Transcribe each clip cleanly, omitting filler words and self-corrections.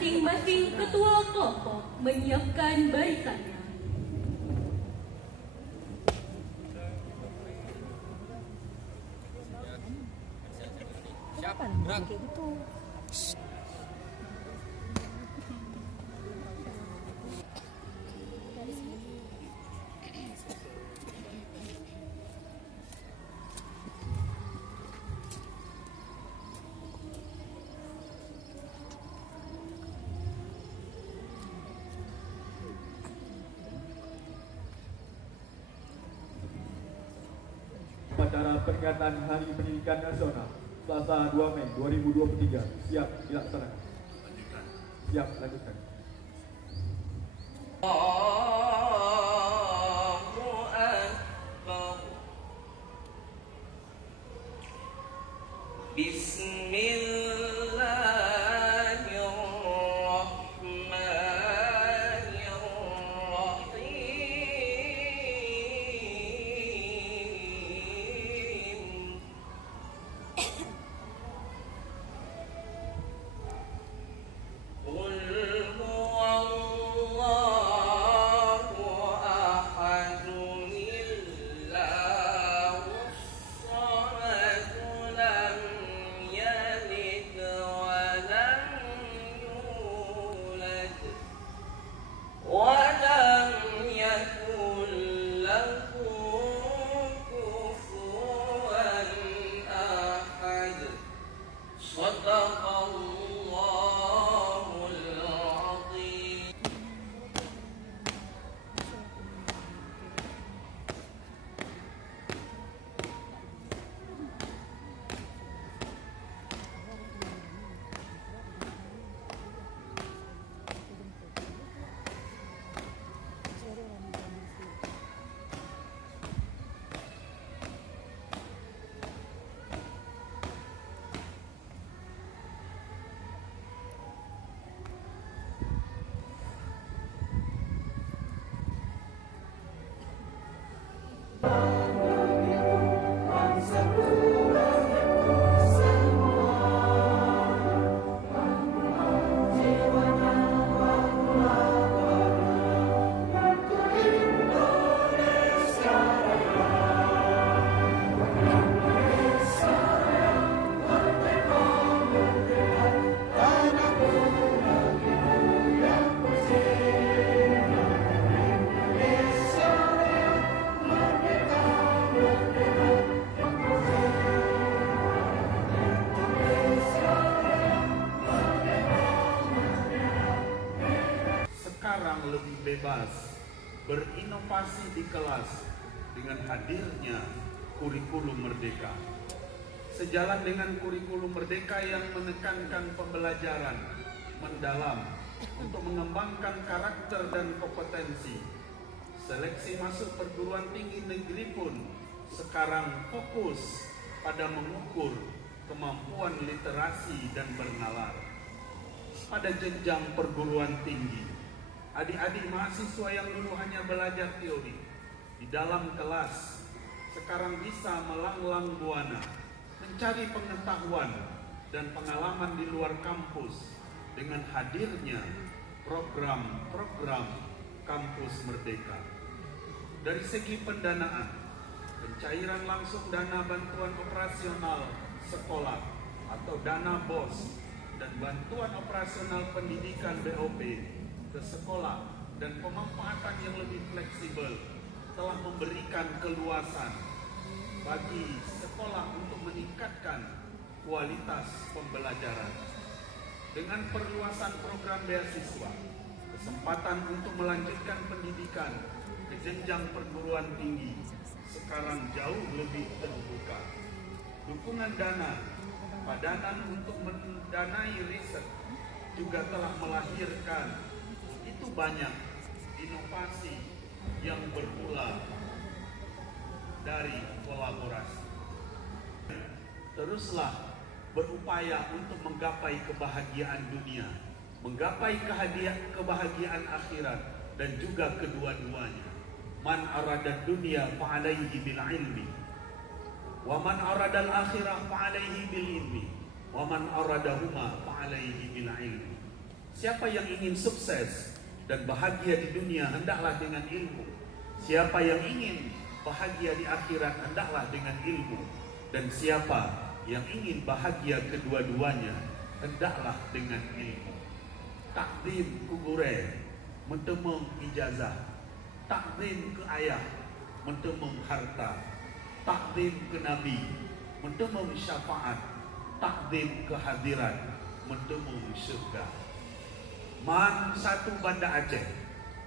masing-masing ketua kelompok menyiapkan barisannya. Siapa? Kayak gitu. Upacara peringatan Hari Pendidikan Nasional Selasa 2 Mei 2023 siap dilaksanakan. Siap lanjutkan. Allahu Akbar. Sekarang lebih bebas berinovasi di kelas dengan hadirnya kurikulum merdeka. Sejalan dengan kurikulum merdeka yang menekankan pembelajaran mendalam untuk mengembangkan karakter dan kompetensi, seleksi masuk perguruan tinggi negeri pun sekarang fokus pada mengukur kemampuan literasi dan bernalar. Pada jenjang perguruan tinggi, adik-adik mahasiswa yang dulu hanya belajar teori di dalam kelas sekarang bisa melanglang buana, mencari pengetahuan dan pengalaman di luar kampus dengan hadirnya program-program kampus merdeka. Dari segi pendanaan, pencairan langsung dana bantuan operasional sekolah atau dana BOS dan bantuan operasional pendidikan BOP ke sekolah dan pemanfaatan yang lebih fleksibel telah memberikan keluasan bagi sekolah untuk meningkatkan kualitas pembelajaran. Dengan perluasan program beasiswa, kesempatan untuk melanjutkan pendidikan ke jenjang perguruan tinggi sekarang jauh lebih terbuka. Dukungan dana, padanan untuk mendanai riset juga telah melahirkan itu banyak inovasi yang bermula dari kolaborasi. Teruslah berupaya untuk menggapai kebahagiaan dunia, menggapai kebahagiaan akhirat, dan juga kedua-duanya. Man arada dunia fa'alaihi bil ilmi, wa man arada al akhirah fa'alaihi bil ilmi, wa man aradahuma fa'alaihi bil ilmi. Siapa yang ingin sukses dan bahagia di dunia, hendaklah dengan ilmu. Siapa yang ingin bahagia di akhirat, hendaklah dengan ilmu. Dan siapa yang ingin bahagia kedua-duanya, hendaklah dengan ilmu. Takdim kubure, mentemung ijazah. Takdim ke ayah, mentemung harta. Takdim ke nabi, mentemung syafaat. Takdim ke hadirat, mentemung surga. Man satu Banda Aceh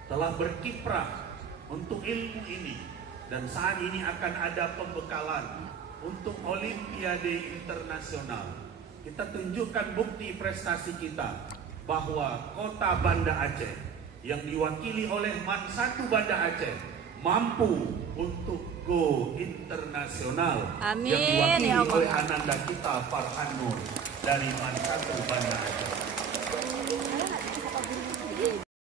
telah berkiprah untuk ilmu ini, dan saat ini akan ada pembekalan untuk Olimpiade Internasional. Kita tunjukkan bukti prestasi kita bahwa kota Banda Aceh yang diwakili oleh Man satu Banda Aceh mampu untuk go internasional. Amin, yang diwakili ya Allah. oleh ananda kita Farhan Nur dari Man satu Banda Aceh.